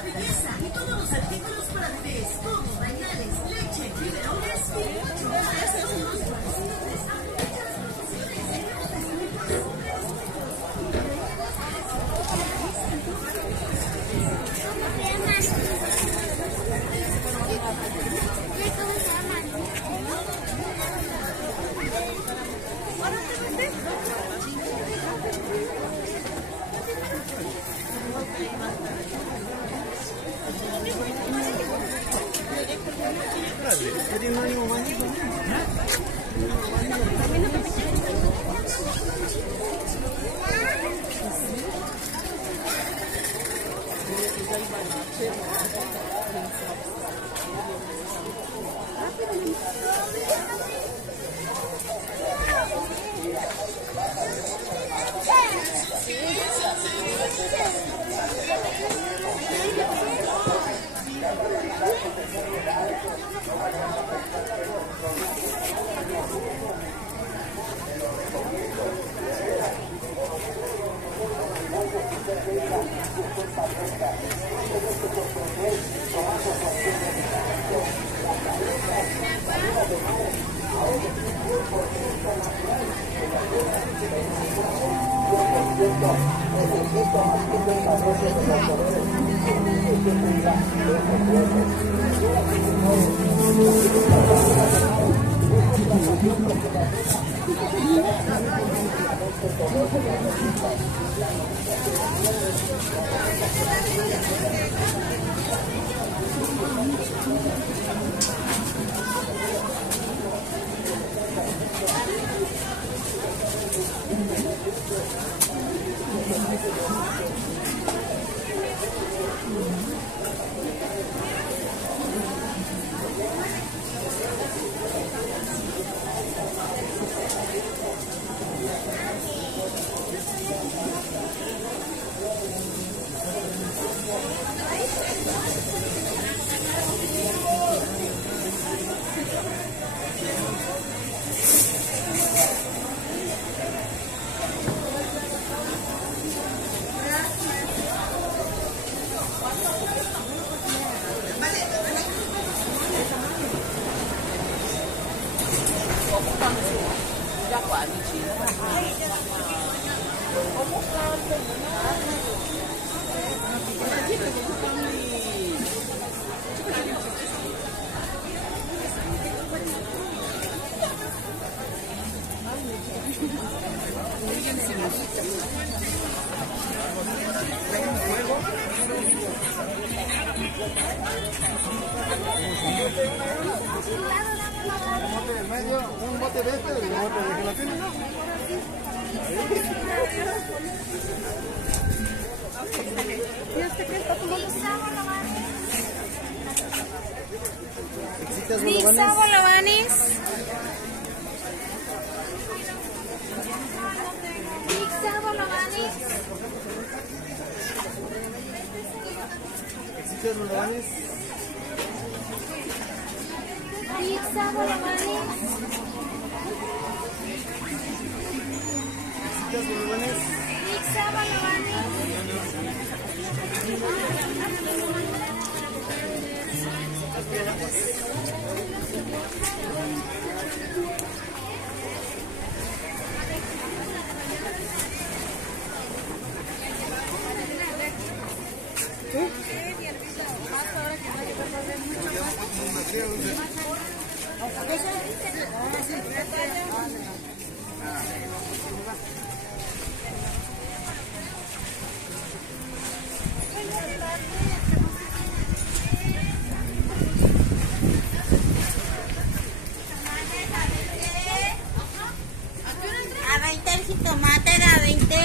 la belleza y todos los artículos para bebés, como pañales, leche, biberones y mucho más. Un bote de este y un bote de gelatina. Lisa Bolovanes. Lisa Bolovanes. ¿Exites bolovanes? Lisa Bolovanes. ¿Exites bolovanes? Lisa Bolovanes. A 20 el jitomate, a 20.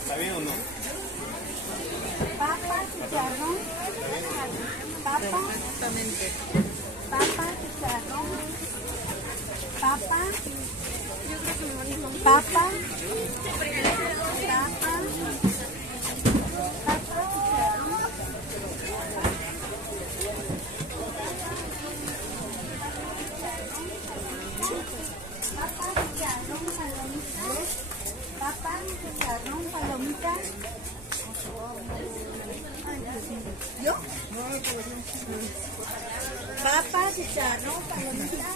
¿Está bien o no? Papa, chicharrón, papa, papa, chicharrón, papa, papa, chicharrón, palomita. ¿Yo? Papa, chicharrón, palomita.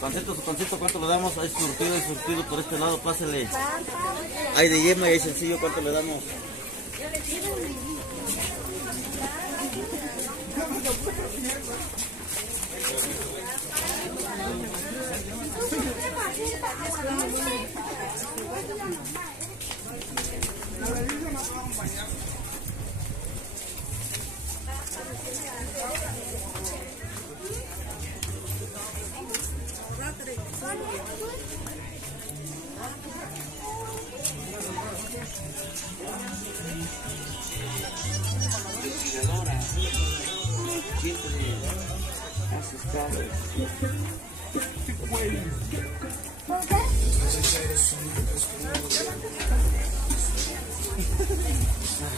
Pancito, su pancito, ¿cuánto le damos? Hay surtido por este lado, pásele. Papa, Hay de yema y hay sencillo, ¿cuánto le damos?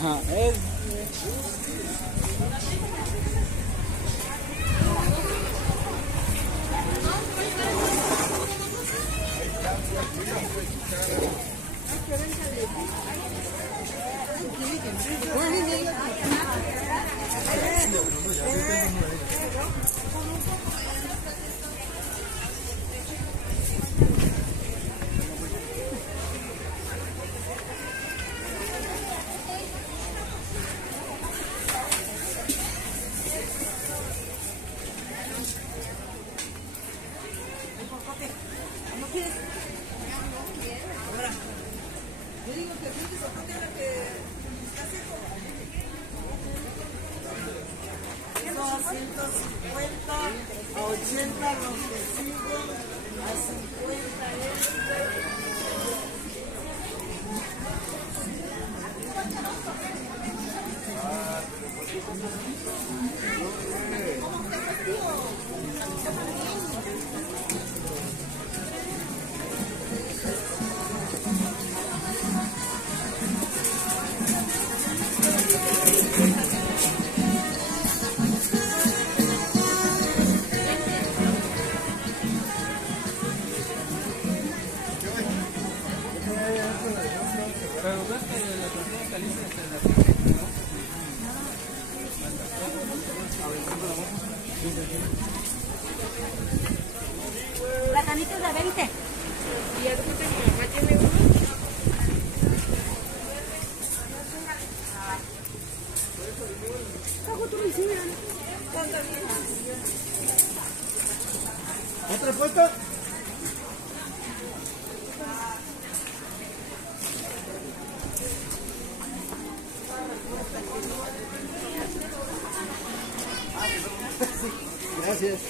Ajá, a 80 los que siguen, a 50 Platanitos de 20. Y algo que mi mamá tiene uno. ¿Otra puesta? Gracias.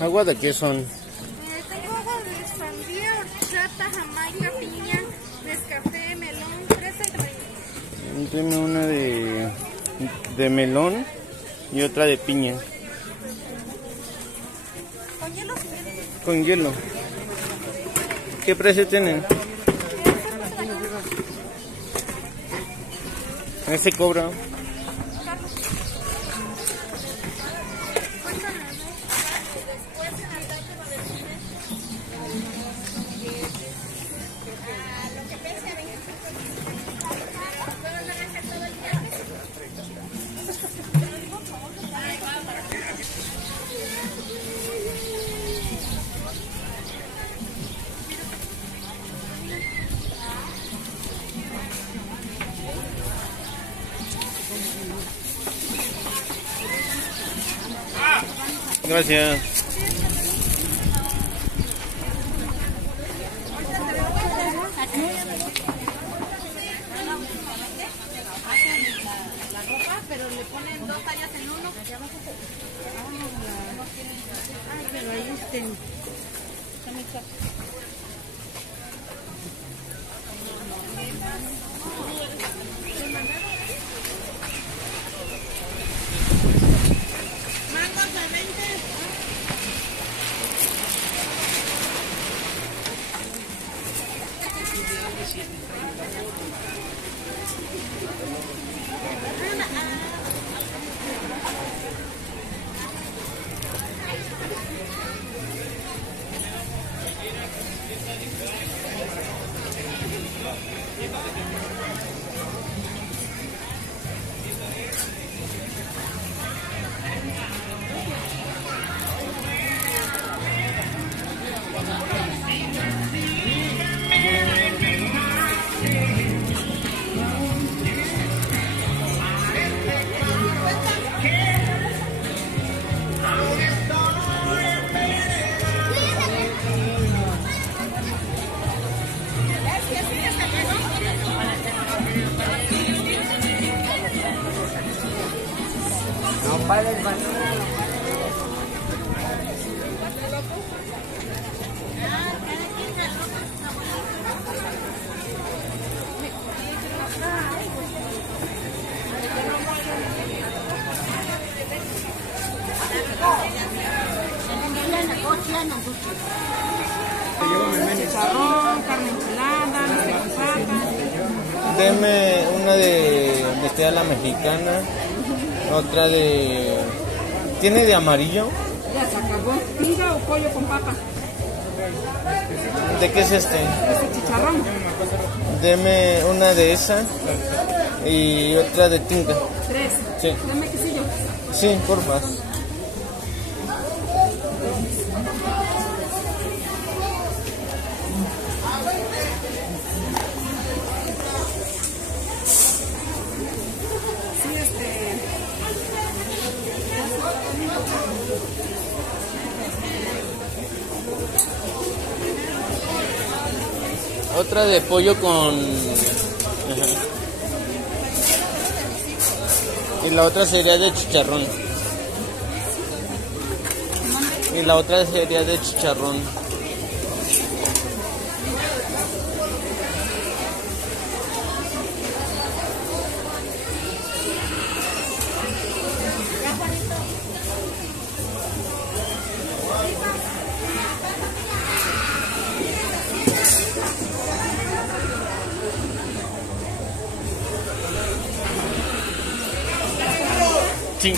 ¿Agua de qué son? Tengo agua de sandía, horchata, jamaica, piña, nescafé, melón, fresa y vainilla. Deme una de melón y otra de piña. ¿Con hielo? Con hielo. ¿Qué precio tienen? Ese cobra. Gracias. La ropa, pero le ponen 2 tallas en uno. Ay, pero ahí está muy caro. Mangos a 20. Chicharrón, carne enchilada, Deme una de bistec a la mexicana, otra de... ¿Tiene de amarillo? ya se acabó. Pinga o pollo con papa. ¿De qué es este? Chicharrón. Deme una de esa y otra de tinga. 3. Sí, Dame quesillo. sí, por más. Otra de pollo con... Ajá. Y la otra sería de chicharrón. Y la otra sería de chicharrón. Sí.